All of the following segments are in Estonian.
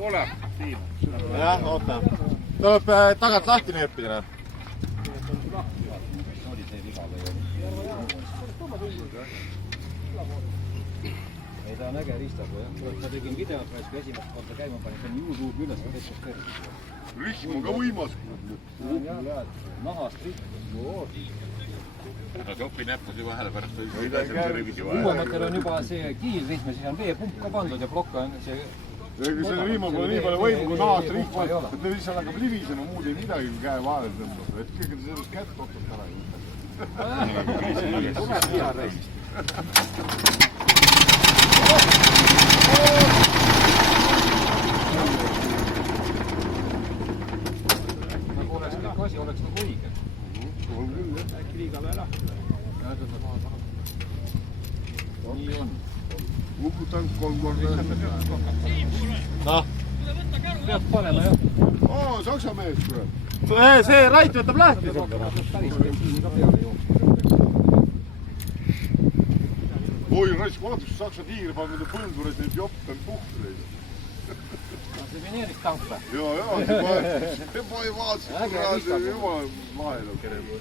Kuule, Siim. Jah, oota. Tuleb tagant lahti nööpida. Oli see viga või? Ei, ta on äge riistab. Ma tegin videot, kui esimest korda käima panin, see on YouTube üles, ta tekkis kõrgis. Rihm on ka võimas. Nahast rihm. Aga õpi näppus juba hääle pärast. Uuematel on juba see kiilrihm ja siis on veepump ka pandud ja plokk on see... Selle rihmal pole nii palju võimu, kui nahast rihm on. Et meil lihtsalt hakkab livisema, muud ei midagi, kui käe vahele tõmbab. Et kõige sellest kätt otsast ära ei Tuleb hea reis. Nagu oleks kõik asi, oleks nagu õige. On küll, jah. Äkki liiga vähe lahti. Nii on. Uputan 3 korda. Noh. Peab panema, jah. Saksa mees, kuule. See rait võtab lahti. Päris bensiini ka peale jooksma. Oi, raisk, vaadatakse Saksa tiigri pannud nende põldures neid joppen puhkreid. See veneeristank või? Jaa, see ma ei vaatasin. Äge ristab. Jumal maaelu kere pool.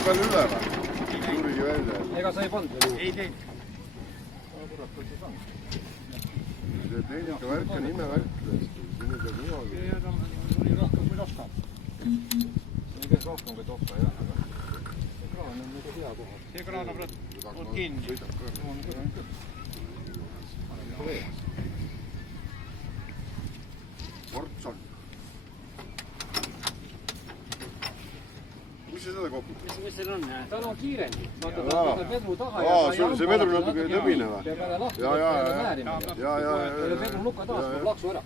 Palju üle või? Juurigi välja. Ega sa ei pannud veel? Ei teinud. Kurat, kui sa saanud. See tehnika värk on imevärk. Siin ei tea kunagi. See oli rohkem kui tohka. See käis rohkem kui tohka, jah. See kraan on nagu hea koha. See kraan on kinni. Portsan. Mis see seda kopub? Mis seal on? Tal on kiirendi. Vaata, ta võtab vedru taha ja see vedru natuke tõbine või? peab ära lahti. Ja. Vedru nukka taas, peab laksu ära.